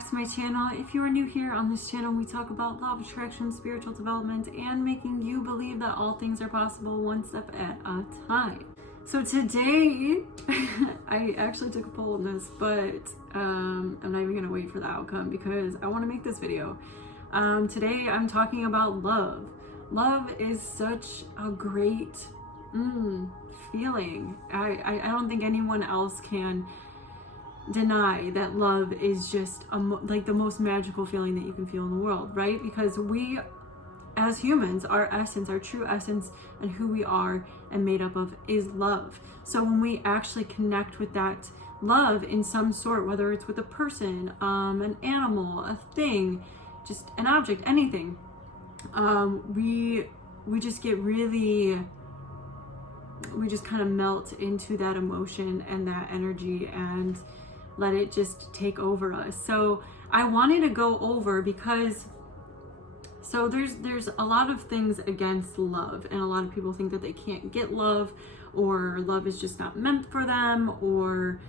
back to my channel. If you are new here on this channel, we talk about law of attraction, spiritual development, and making you believe that all things are possible one step at a time. So today, I actually took a poll on this, but I'm not even gonna wait for the outcome because I want to make this video. Today I'm talking about love. Love is such a great feeling. I don't think anyone else can deny that love is just like the most magical feeling that you can feel in the world, right? Because we as humans, our essence, our true essence, and who we are and made up of is love. So when we actually connect with that love in some sort, whether it's with a person, an animal, a thing, just an object, anything, we just get really, we just kind of melt into that emotion and that energy and let it just take over us. So I wanted to go over because there's a lot of things against love, and a lot of people think that they can't get love, or love is just not meant for them, or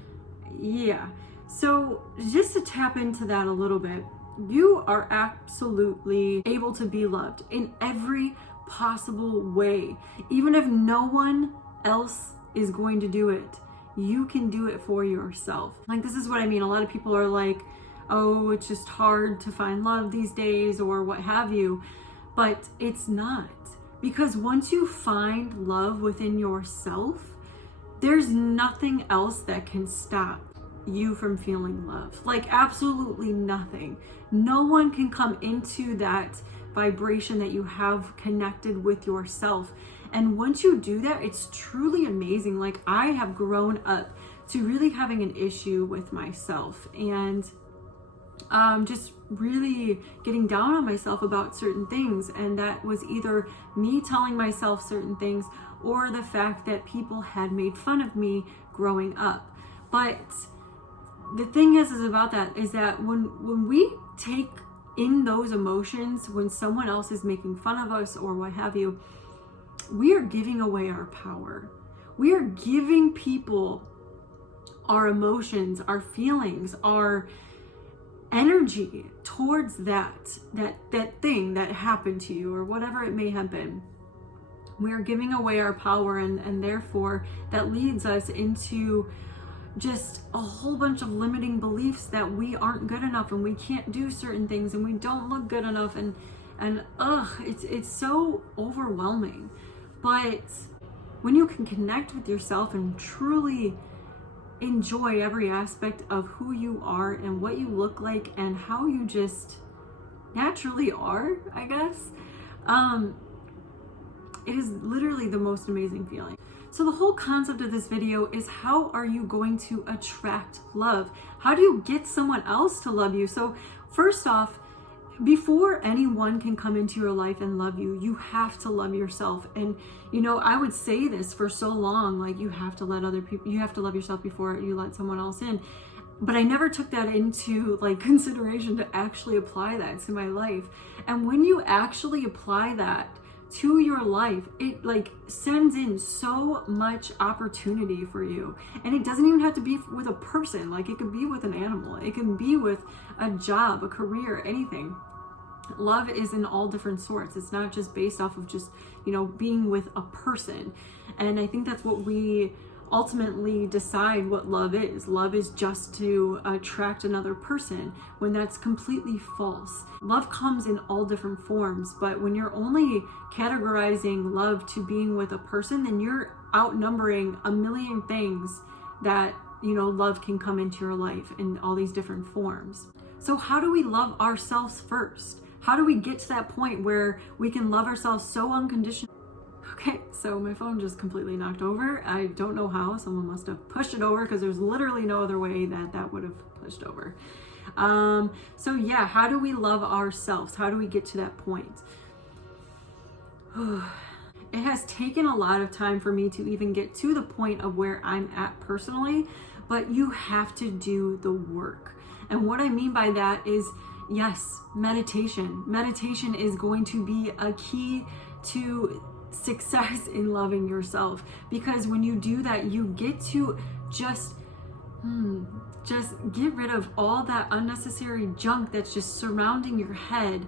yeah. So just to tap into that a little bit, you are absolutely able to be loved in every possible way. Even if no one else is going to do it, you can do it for yourself. Like, this is what I mean. A lot of people are like, oh, it's just hard to find love these days, or what have you. But it's not. Because once you find love within yourself, there's nothing else that can stop you from feeling love. Like, absolutely nothing. No one can come into that vibration that you have connected with yourself. And once you do that, it's truly amazing. Like, I have grown up to really having an issue with myself, and just really getting down on myself about certain things. And that was either me telling myself certain things, or the fact that people had made fun of me growing up. But the thing is about that is that when we take in those emotions, when someone else is making fun of us or what have you, we are giving away our power. We are giving people our emotions, our feelings, our energy towards that thing that happened to you, or whatever it may have been. We are giving away our power, and therefore that leads us into just a whole bunch of limiting beliefs that we aren't good enough, and we can't do certain things, and we don't look good enough, and it's so overwhelming. But when you can connect with yourself and truly enjoy every aspect of who you are and what you look like and how you just naturally are, I guess, it is literally the most amazing feeling. So the whole concept of this video is, how are you going to attract love? How do you get someone else to love you? So first off, before anyone can come into your life and love you, you have to love yourself. And I would say this for so long, like, you have to let other people, you have to love yourself before you let someone else in. But I never took that into consideration to actually apply that to my life. And when you actually apply that to your life, it sends in so much opportunity for you. And it doesn't even have to be with a person. Like, it could be with an animal, it can be with a job, a career, anything. Love is in all different sorts. It's not just based off of just being with a person. And I think that's what we ultimately decide what love is. Love is just to attract another person, when that's completely false. Love comes in all different forms, but when you're only categorizing love to being with a person, then you're outnumbering a million things that love can come into your life in all these different forms. So how do we love ourselves first? How do we get to that point where we can love ourselves so unconditionally? Okay, so my phone just completely knocked over. I don't know how. Someone must have pushed it over, because there's literally no other way that would have pushed over. So yeah, how do we love ourselves? How do we get to that point? It has taken a lot of time for me to even get to the point of where I'm at personally, but you have to do the work. And what I mean by that is, yes, meditation. Meditation is going to be a key to success in loving yourself, because when you do that, you get to just just get rid of all that unnecessary junk that's just surrounding your head,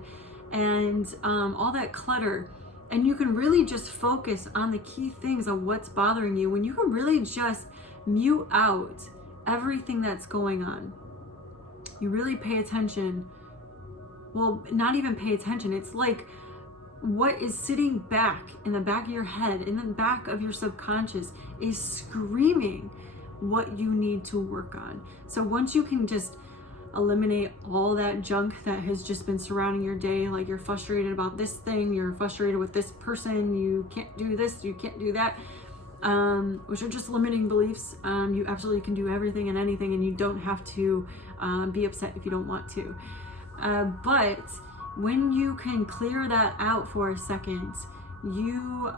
and all that clutter. And you can really just focus on the key things on what's bothering you, when you can really just mute out everything that's going on. You really pay attention. Well, not even pay attention. It's like what is sitting back in the back of your head, in the back of your subconscious, is screaming what you need to work on. So once you can just eliminate all that junk that has just been surrounding your day, like you're frustrated about this thing, you're frustrated with this person, you can't do this, you can't do that, which are just limiting beliefs. You absolutely can do everything and anything, and you don't have to be upset if you don't want to. But when you can clear that out for a second, you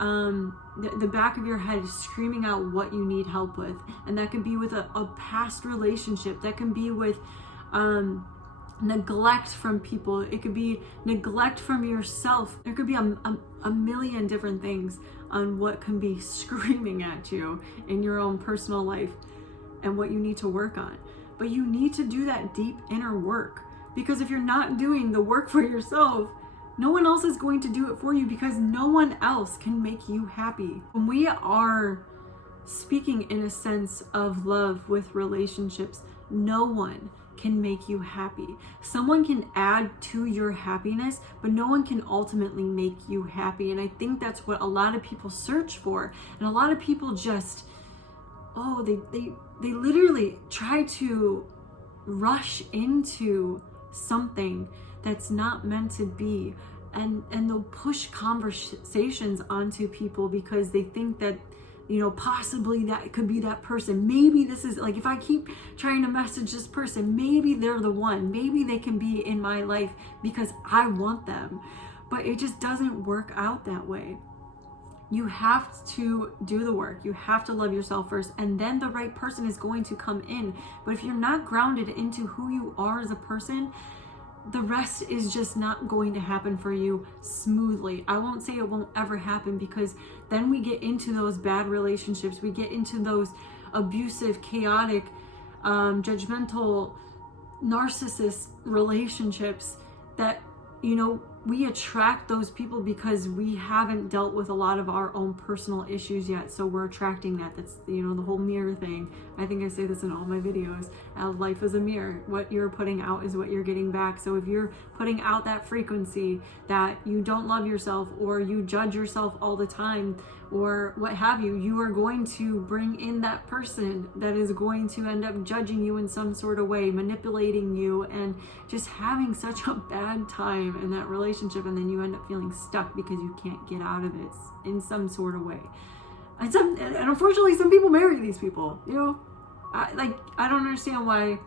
the back of your head is screaming out what you need help with. And that can be with a past relationship, that can be with neglect from people, it could be neglect from yourself. There could be a million different things on what can be screaming at you in your own personal life and what you need to work on. But you need to do that deep inner work, because if you're not doing the work for yourself, no one else is going to do it for you, because no one else can make you happy. When we are speaking in a sense of love with relationships, no one can make you happy. Someone can add to your happiness, but no one can ultimately make you happy. And I think that's what a lot of people search for. And a lot of people just, they literally try to rush into something that's not meant to be. And they'll push conversations onto people because they think that, possibly that could be that person. Maybe this is, like, if I keep trying to message this person, maybe they're the one. Maybe they can be in my life because I want them. But it just doesn't work out that way. You have to do the work. You have to love yourself first, and then the right person is going to come in. But if you're not grounded into who you are as a person, the rest is just not going to happen for you smoothly. I won't say it won't ever happen, because then we get into those bad relationships. We get into those abusive, chaotic, judgmental, narcissist relationships that, we attract those people because we haven't dealt with a lot of our own personal issues yet. So we're attracting that. That's, the whole mirror thing. I think I say this in all my videos. Life is a mirror. What you're putting out is what you're getting back. So if you're putting out that frequency that you don't love yourself, or you judge yourself all the time, or what have you, you are going to bring in that person that is going to end up judging you in some sort of way, manipulating you, and just having such a bad time in that relationship. And then you end up feeling stuck because you can't get out of it in some sort of way. And unfortunately, some people marry these people. I don't understand why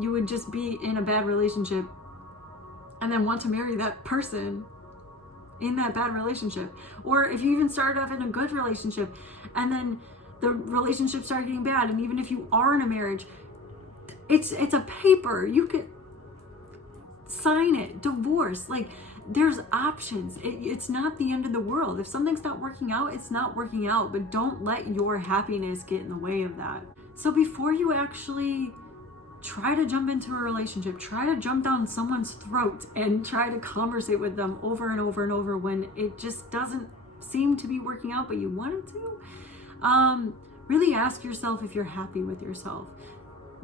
you would just be in a bad relationship and then want to marry that person in that bad relationship. Or if you even started off in a good relationship and then the relationship started getting bad, and even if you are in a marriage, it's a paper, you could sign it, divorce, like there's options. It's not the end of the world. If something's not working out, it's not working out, but don't let your happiness get in the way of that. So before you actually try to jump into a relationship, try to jump down someone's throat and try to conversate with them over and over and over when it just doesn't seem to be working out, but you want it to. Really ask yourself if you're happy with yourself.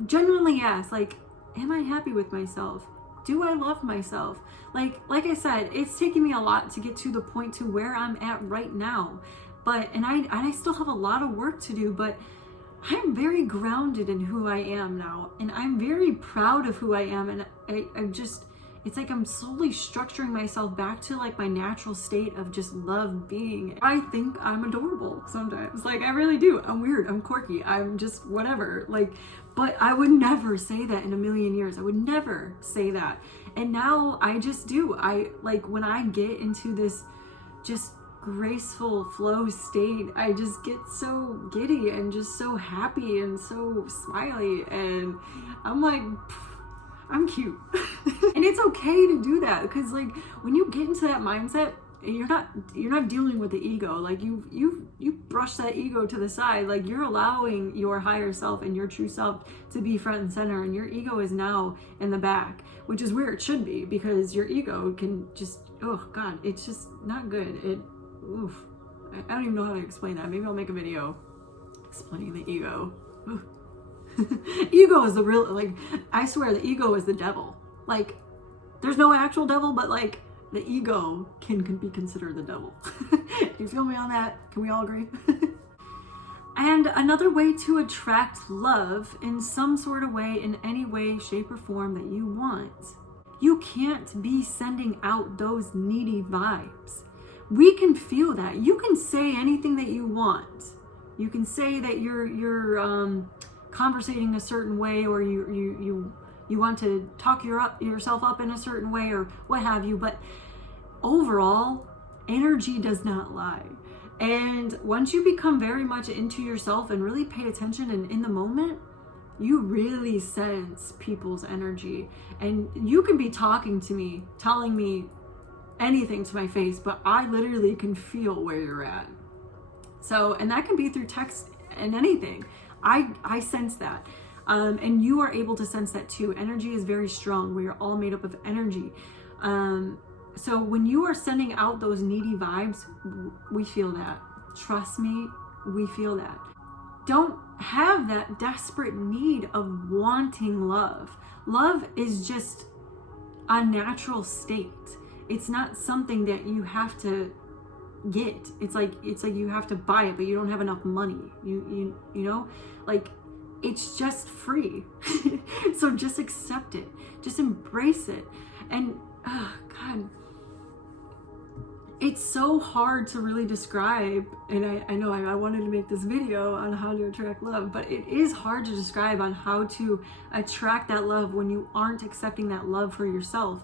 Genuinely ask, am I happy with myself? Do I love myself? Like I said, it's taken me a lot to get to the point to where I'm at right now. And I still have a lot of work to do, but I'm very grounded in who I am now, and I'm very proud of who I am. And it's like I'm slowly structuring myself back to my natural state of just love being. I think I'm adorable sometimes. I really do. I'm weird. I'm quirky. I'm just whatever. But I would never say that in a million years. I would never say that. And now I just do. When I get into this just graceful flow state, I just get so giddy and just so happy and so smiley, and I'm cute. And it's okay to do that, because when you get into that mindset, you're not dealing with the ego. Like you brush that ego to the side. Like you're allowing your higher self and your true self to be front and center, and your ego is now in the back, which is where it should be, because your ego can just, oh God, it's just not good. I don't even know how to explain that. Maybe I'll make a video explaining the ego. Ego is the real, like, I swear the ego is the devil. Like, there's no actual devil, but like the ego can be considered the devil. You feel me on that? Can we all agree? And another way to attract love in some sort of way, in any way, shape, or form that you want. You can't be sending out those needy vibes. We can feel that. You can say anything that you want. You can say that you're conversating a certain way, or you want to talk yourself up in a certain way, or what have you, but overall, energy does not lie. And once you become very much into yourself and really pay attention and in the moment, you really sense people's energy. And you can be talking to me, telling me anything to my face, but I literally can feel where you're at. So, and that can be through text and anything. I sense that. And you are able to sense that too. Energy is very strong. We are all made up of energy. So when you are sending out those needy vibes, we feel that. Trust me, we feel that. Don't have that desperate need of wanting love. Love is just a natural state. It's not something that you have to get. It's like you have to buy it, but you don't have enough money. You know, like, it's just free. So just accept it. Just embrace it. And oh God, it's so hard to really describe. And I know I wanted to make this video on how to attract love, but it is hard to describe on how to attract that love when you aren't accepting that love for yourself.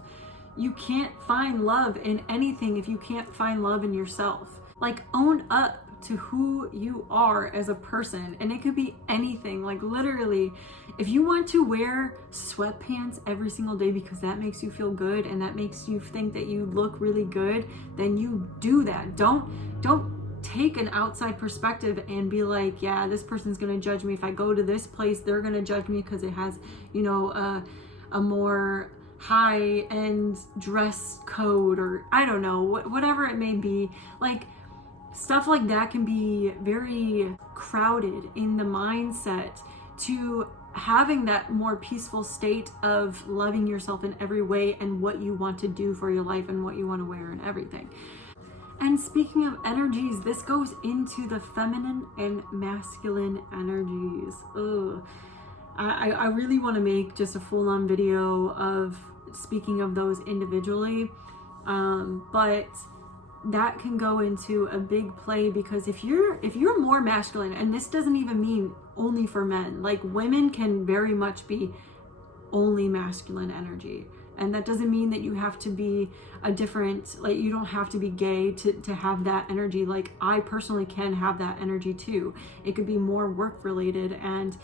You can't find love in anything if you can't find love in yourself. Like, own up to who you are as a person, and it could be anything. Like, literally, if you want to wear sweatpants every single day because that makes you feel good and that makes you think that you look really good, then you do that. Don't take an outside perspective and be like, yeah, this person's gonna judge me if I go to this place. They're gonna judge me because it has, you know, a more high-end dress code, or I don't know, whatever it may be. Like, stuff like that can be very crowded in the mindset to having that more peaceful state of loving yourself in every way and what you want to do for your life and what you want to wear and everything. And speaking of energies, this goes into the feminine and masculine energies. Ugh. I really want to make just a full-on video of speaking of those individually, but that can go into a big play, because if you're more masculine, and this doesn't even mean only for men, like, women can very much be only masculine energy, and that doesn't mean that you have to be a different, like, you don't have to be gay to have that energy. Like, I personally can have that energy too. It could be more work related and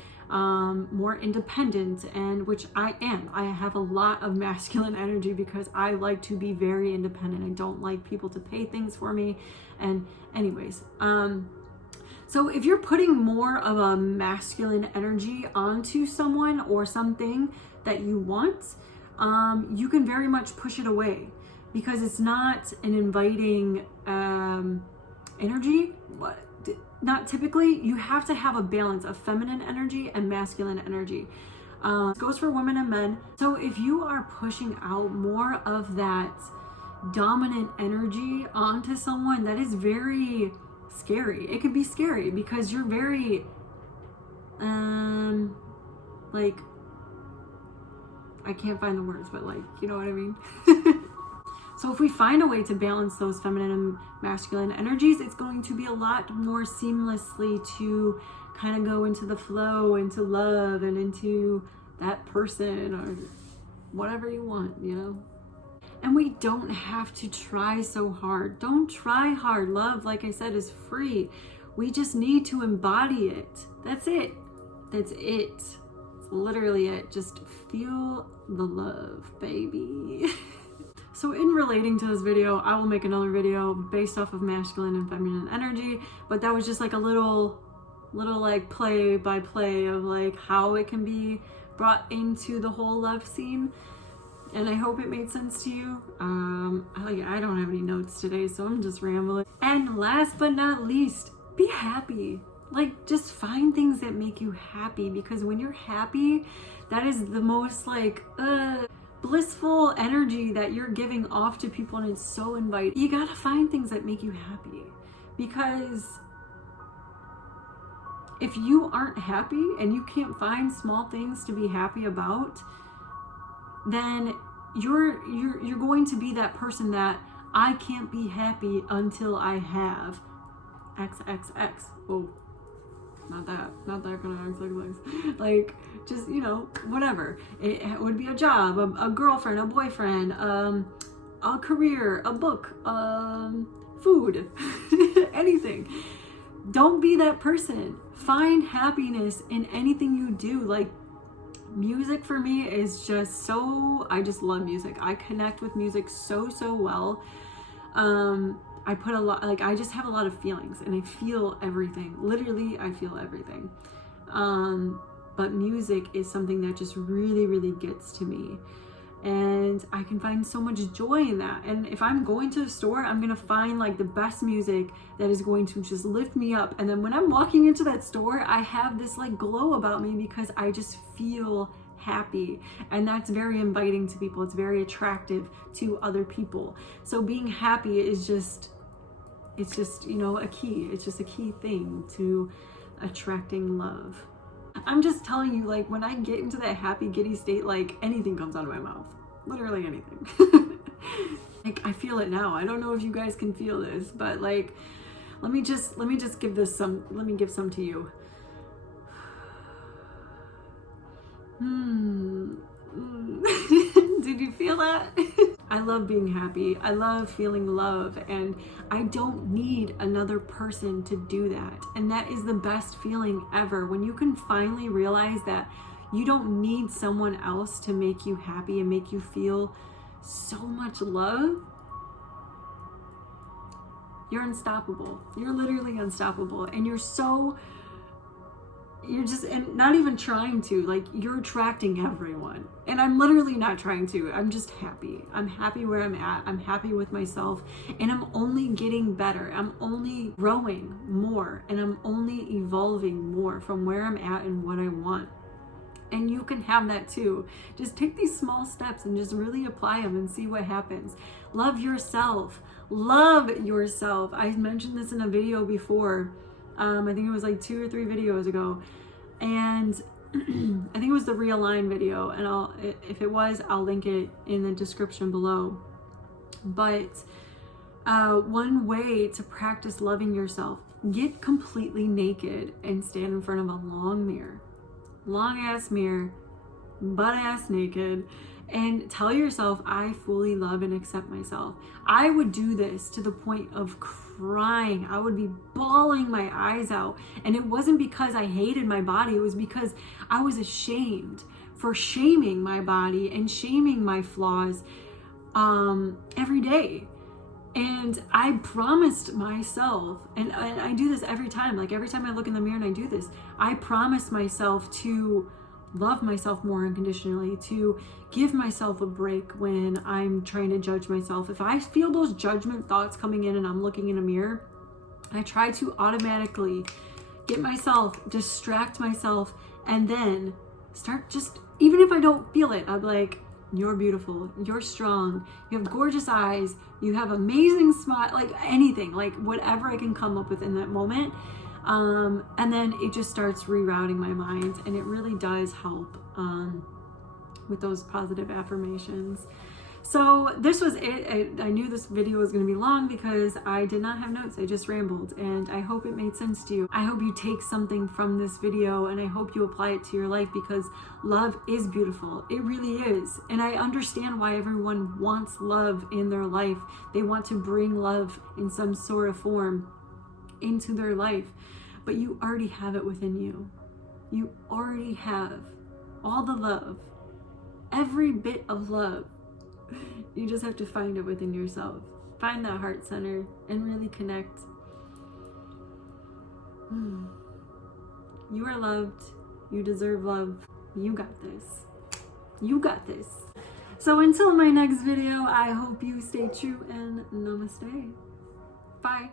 more independent, and which I am. I have a lot of masculine energy because I like to be very independent. I don't like people to pay things for me. And anyways, so if you're putting more of a masculine energy onto someone or something that you want, you can very much push it away, because it's not an inviting energy. Not typically. You have to have a balance of feminine energy and masculine energy. It goes for women and men. So if you are pushing out more of that dominant energy onto someone, that is very scary. It can be scary because you're very like, I can't find the words, but like, you know what I mean? So if we find a way to balance those feminine and masculine energies, it's going to be a lot more seamlessly to kind of go into the flow, into love, and into that person or whatever you want, you know? And we don't have to try so hard. Don't try hard. Love, like I said, is free. We just need to embody it. That's it. That's it. It's literally it. Just feel the love, baby. So in relating to this video, I will make another video based off of masculine and feminine energy, but that was just like a little like play by play of like how it can be brought into the whole love scene. And I hope it made sense to you. I don't have any notes today, so I'm just rambling. And last but not least, be happy. Like, just find things that make you happy, because when you're happy, that is the most like blissful energy that you're giving off to people, and it's so inviting. You gotta find things that make you happy, because if you aren't happy and you can't find small things to be happy about, then you're going to be that person that I can't be happy until I have XXX. Oh, not that kind of XXX. Like, just, you know, whatever. It would be a job, a girlfriend, a boyfriend, a career, a book, food, anything. Don't be that person. Find happiness in anything you do. Like, music for me is just so, I just love music. I connect with music so well. I put a lot, like, I just have a lot of feelings, and I feel everything. Literally, I feel everything. But music is something that just really gets to me. And I can find so much joy in that. And if I'm going to the store, I'm going to find like the best music that is going to just lift me up. And then when I'm walking into that store, I have this like glow about me because I just feel happy. And that's very inviting to people. It's very attractive to other people. So being happy is just, it's just, you know, a key. It's just a key thing to attracting love. I'm just telling you, like, when I get into that happy, giddy state, like, anything comes out of my mouth. Literally anything. Like, I feel it now. I don't know if you guys can feel this, but, like, let me just give this some, let me give some to you. Did you feel that? I love being happy. I love feeling love, and I don't need another person to do that. And that is the best feeling ever, when you can finally realize that you don't need someone else to make you happy and make you feel so much love. You're unstoppable. You're literally unstoppable, and you're just, and not even trying to, like, you're attracting everyone. And I'm literally not trying to. I'm just happy. I'm happy where I'm at. I'm happy with myself, and I'm only getting better. I'm only growing more, and I'm only evolving more from where I'm at and what I want. And you can have that too. Just take these small steps and just really apply them and see what happens. Love yourself. Love yourself. I mentioned this in a video before. I think it was like 2 or 3 videos ago, and I think it was the Realign video, and if it was, I'll link it in the description below. But one way to practice loving yourself: get completely naked and stand in front of a long ass mirror, butt ass naked, and tell yourself, I fully love and accept myself. I would do this to the point of crying. I would be bawling my eyes out. And it wasn't because I hated my body. It was because I was ashamed for shaming my body and shaming my flaws every day. And I promised myself, and I do this every time, like every time I look in the mirror and I do this, I promise myself to love myself more unconditionally, to give myself a break when I'm trying to judge myself. If I feel those judgment thoughts coming in and I'm looking in a mirror, I try to automatically get myself, distract myself, and then start just, even if I don't feel it, I'm like, you're beautiful, you're strong, you have gorgeous eyes, you have amazing smile, like anything, like whatever I can come up with in that moment. And then it just starts rerouting my mind, and it really does help with those positive affirmations. So this was it. I knew this video was going to be long because I did not have notes. I just rambled, and I hope it made sense to you. I hope you take something from this video, and I hope you apply it to your life, because love is beautiful. It really is. And I understand why everyone wants love in their life. They want to bring love in some sort of form into their life, but you already have it within you. You already have all the love, every bit of love You just have to find it within yourself. Find that heart center and really connect. You are loved. You deserve love. You got this. You got this. So until my next video, I hope you stay true and namaste. Bye.